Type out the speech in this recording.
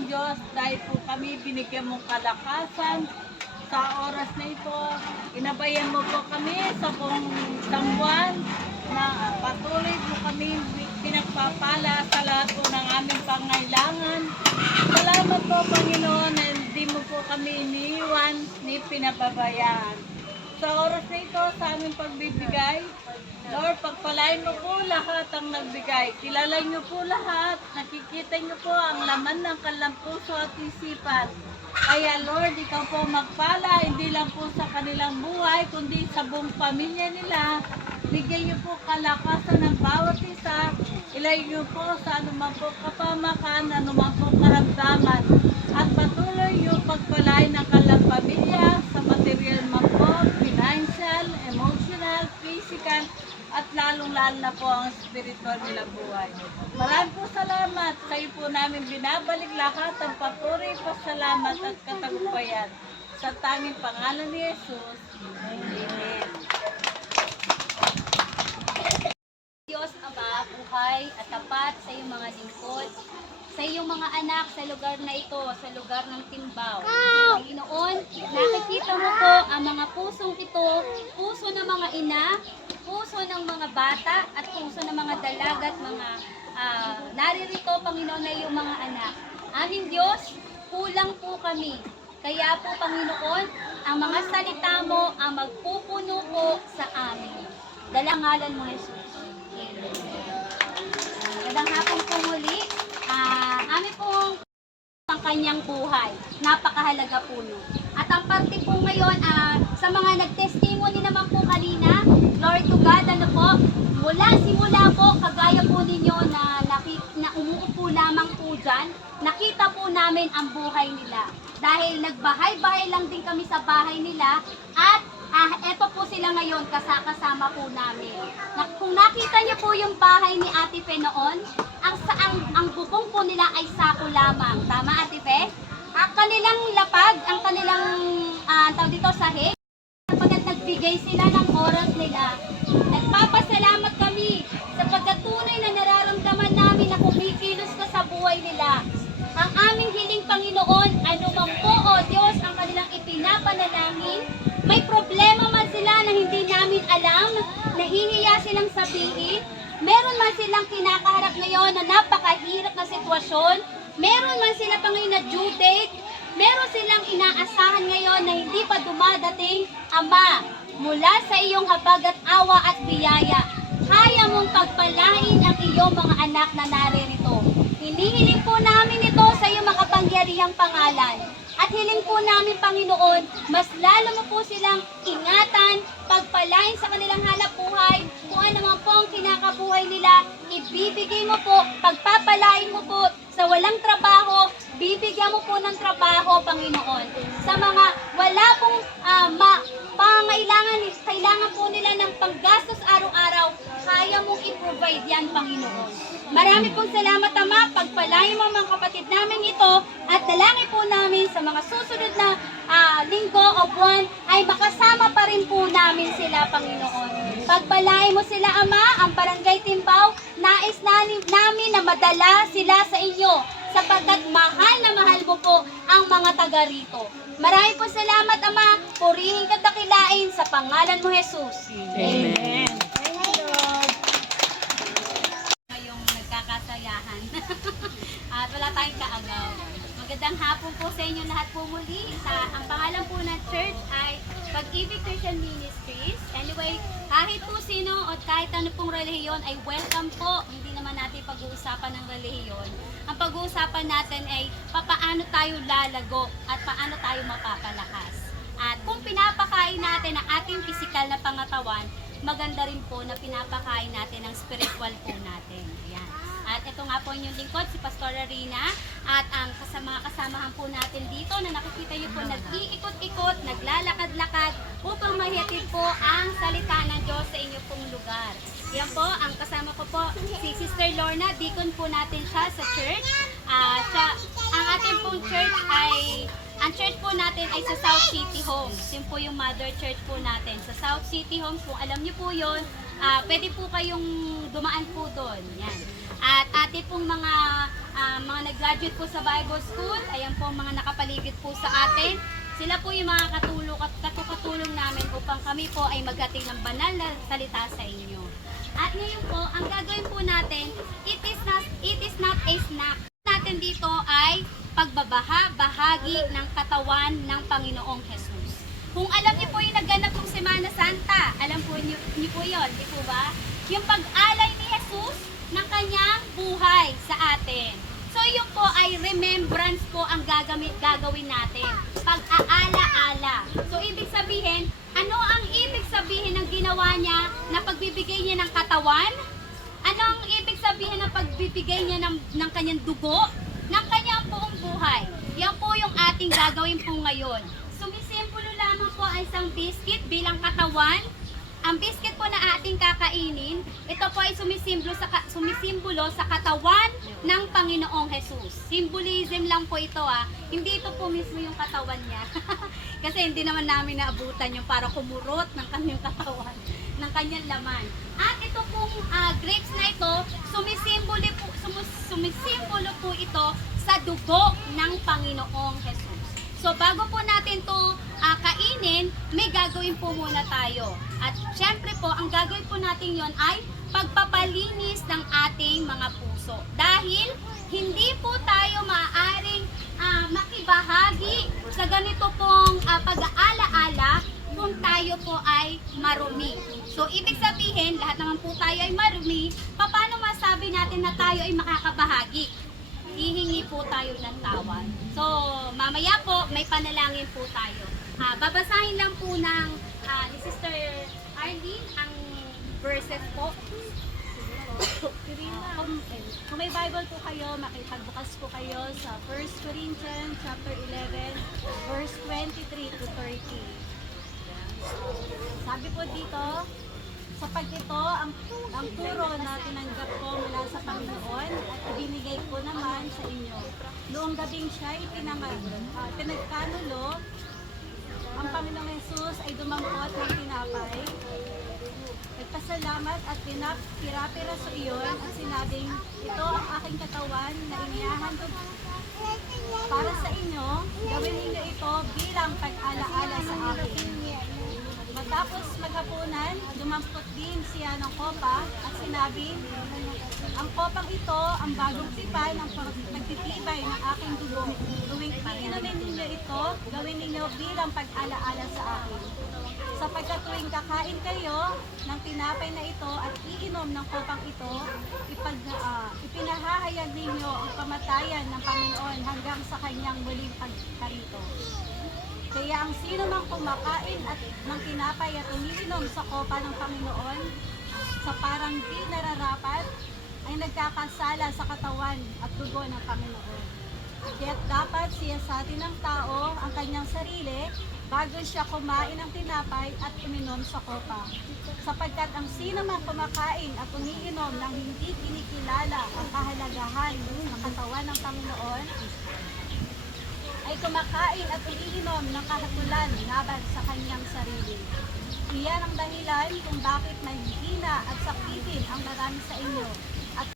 Panginoon Diyos, dahil po kami binigyan mong kalakasan sa oras na ito. Inabayan mo po kami sa buong buwan na patuloy po kami pinagpapala sa lahat po ng aming pangailangan. Salamat po Panginoon na hindi mo po kami iniiwan ni pinababayaan. Sa oras na ito sa aming pagbibigay, Lord, pagpalain mo po lahat ang nagbigay. Kilala niyo po lahat. Nakikita niyo po ang laman ng kanilang puso at isipan. Kaya Lord, ikaw po magpala, hindi lang po sa kanilang buhay, kundi sa buong pamilya nila. Bigyan niyo po kalakasan ng bawat isa. Ilayo niyo po sa anuman po kapamakan, anuman po karamdaman. At patuloy niyo pagpalain ng kanilang pamilya sa material man po, financial, emotional, physical, at lalong-lalo na po ang spiritual nilang buhay. Maraming po salamat. Sa iyo po namin binabalik lahat ang papuri, pasalamat at katagumpayan. Sa tanging pangalan ni Jesus. Amen. Diyos Ama, buhay at tapat sa iyong mga lingkod, sa iyong mga anak sa lugar na ito, sa lugar ng Timbaw. Panginoon, nakikita mo po ang mga pusong ito, puso ng mga ina, puso ng mga bata, at puso ng mga dalaga at mga naririto, Panginoon, na iyong mga anak. Aming Diyos, kulang po kami. Kaya po, Panginoon, ang mga salita mo ang magpupuno po sa amin. Dalangalan mo, Jesus. Magandang hapon po muli. Amin pong ang kanyang buhay. Napakahalaga po nun. At ang parte po ngayon, sa mga nag-testimony naman po kanina, glory to God, ano po, simula po, kagaya po ninyo na umuupo lamang po dyan, nakita po namin ang buhay nila. Dahil nagbahay-bahay lang din kami sa bahay nila, at eto po sila ngayon, kasama po namin. Kung nakita niyo po yung bahay ni Ate Fe noon, ang bubong po nila ay sako lamang. Tama, Ate Fe? Ang kanilang lapag, ang kanilang tawag dito, sahig, sapagkat nagbigay sila ng oras nila. Nagpapasalamat kami sa pagkatunay na nararamdaman namin na kumikilos ka sa buhay nila. Ang aming hiling, Panginoon, anumang po, O Diyos, ang kanilang ipinapanalangin, may problema man sila na hindi namin alam, nahihiya silang sabihin, meron man silang kinakaharap ngayon na napakahirap na sitwasyon, meron man sila pa ngayon na due date, meron silang inaasahan ngayon na hindi pa dumadating, Ama, mula sa iyong habag at awa at biyaya, kaya mong pagpalain ang iyong mga anak na naririto. Hinihiling po namin ito sa iyong makapangyarihang pangalan. At hiling po namin, Panginoon, mas lalo mo po silang ingatan, pagpalain sa kanilang hanap buhay, kung ano man po ang kinakabuhay nila, ibibigay mo po, pagpapalain mo po sa walang trabaho, bibigyan mo po ng trabaho, Panginoon. Sa mga wala pong pangailangan, kailangan po nila ng panggastos araw-araw, kaya mong i-provide yan, Panginoon. Marami pong salamat, Ama, pagpalain mo mga kapatid namin ito, at dalangin po namin sa mga susunod na linggo o buwan ay makasama pa rin po namin sila, Panginoon. Pagpalain mo sila, Ama, ang Barangay Timbaw, nais namin na madala sila sa inyo, sapagkat mahal na mahal mo po ang mga taga rito. Marami po salamat, Ama, purihin ka dakilain sa pangalan mo, Jesus. Amen. Kasayahan. At wala tayong kaagaw. Magandang hapon po sa inyo lahat po muli. Ang pangalan po ng church ay Pag-ibig Christian Ministries. Anyway, kahit po sino o kahit ano pong relihiyon ay welcome po. Hindi naman natin pag-uusapan ng relihiyon. Ang pag-uusapan natin ay paano tayo lalago at paano tayo mapapalakas. At kung pinapakain natin ang ating physical na pangatawan, maganda rin po na pinapakain natin ang spiritual po natin. Ayan. At ito nga po yung lingkod, si Pastor Rina, at ang kasamahan po natin dito na nakikita nyo po nag-iikot-ikot, naglalakad-lakad upang mahihatid po ang salita ng Diyos sa inyo pong lugar. Yan po, ang kasama ko po, si Sister Lorna, deacon po natin siya sa church. Ang ating pong church ay, ang church po natin ay sa South City Homes. Yun po yung mother church po natin. Sa South City Homes, kung alam nyo po yun, pwede po kayong dumaan po doon. Yan. At ating pong mga graduate po sa Bible School. Ayan po ang mga nakapaligid po sa atin. Sila po yung mga katulong namin upang kami po ay maghatid ng banal na salita sa inyo. At ngayon po, ang gagawin po natin, it is not a snack. Natin dito ay bahagi ng katawan ng Panginoong Jesus. Kung alam niyo po yung nagganap ng Semana Santa, alam po niyo po yun, di po ba? Yung pag-alay ni Jesus ng kanyang buhay sa atin. So yun po ay remembrance po ang gagawin natin. Pag-aala-ala. So ibig sabihin, ano ang ibig sabihin ng ginawa niya na pagbibigay niya ng katawan? Ano ang ibig sabihin ng pagbibigay niya ng kanyang dugo? Ng kanyang buong buhay. Yan po yung ating gagawin po ngayon. Sumisimbolo lamang po ay isang biscuit bilang katawan. Ang biscuit po na ating kakainin, ito po ay sumisimbolo sa katawan ng Panginoong Jesus. Symbolism lang po ito Hindi ito po mismo yung katawan niya. Kasi hindi naman namin naabutan yung para kumurot ng kanyang katawan, ng kanyang laman. At ito pong grapes na ito, sumisimbolo po ito sa dugo ng Panginoong Jesus. So bago po natin to kainin, may gagawin po muna tayo. At syempre po, ang gagawin po natin yon ay pagpapalinis ng ating mga puso. Dahil hindi po tayo maaaring makibahagi sa ganito pong pag-aala-ala kung tayo po ay marumi. So ibig sabihin, lahat naman po tayo ay marumi, paano masabi natin na tayo ay makakabahagi? Hihingi po tayo ng tawad. So, mamaya po, may panalangin po tayo. Babasahin lang po ng ni Sister Arlene ang verses po. Kung may Bible po kayo, makipagbukas po kayo sa 1 Corinthians chapter 11, verse 23 to 30. Sabi po dito, sapagkat ito ang turo na tinanggap ko mula sa Panginoon at ibinigay ko naman sa inyo. Noong gabing siya pinagkanulo, ang Panginoong Jesus ay dumampot ng tinapay, nagpasalamat at pinapira sa iyon at sinabing, ito ang aking katawan na inihahandog para sa inyo, gawin ninyo ito bilang pag-alaala sa akin. Matapos maghapunan, dumampot din siya ng kopa at sinabi, ang kopang ito ang bagong tipan ng pagtitibay ng aking dugo. Tuwing iinumin ninyo ito, gawin ninyo bilang pag-alaala sa akin. Sapagkat tuwing kakain kayo ng tinapay na ito at iinom ng kopang ito, ipinahahayag ninyo ang kamatayan ng Panginoon hanggang sa kanyang muling pagkarito. Kaya ang sino mang kumakain at ng tinapay at umiinom sa kopa ng Panginoon sa parang di nararapat ay nagkakasala sa katawan at dugo ng Panginoon. Kaya dapat siyasatin ng tao ang kanyang sarili bago siya kumain ng tinapay at uminom sa kopa. Sapagkat ang sino mang kumakain at umiinom ng hindi kinikilala ang kahalagahan ng katawan ng Panginoon ay kumakain at umiinom ng kahatulan laban sa kanyang sarili. Iyan ang dahilan kung bakit mahihina at sakitin ang marami sa inyo.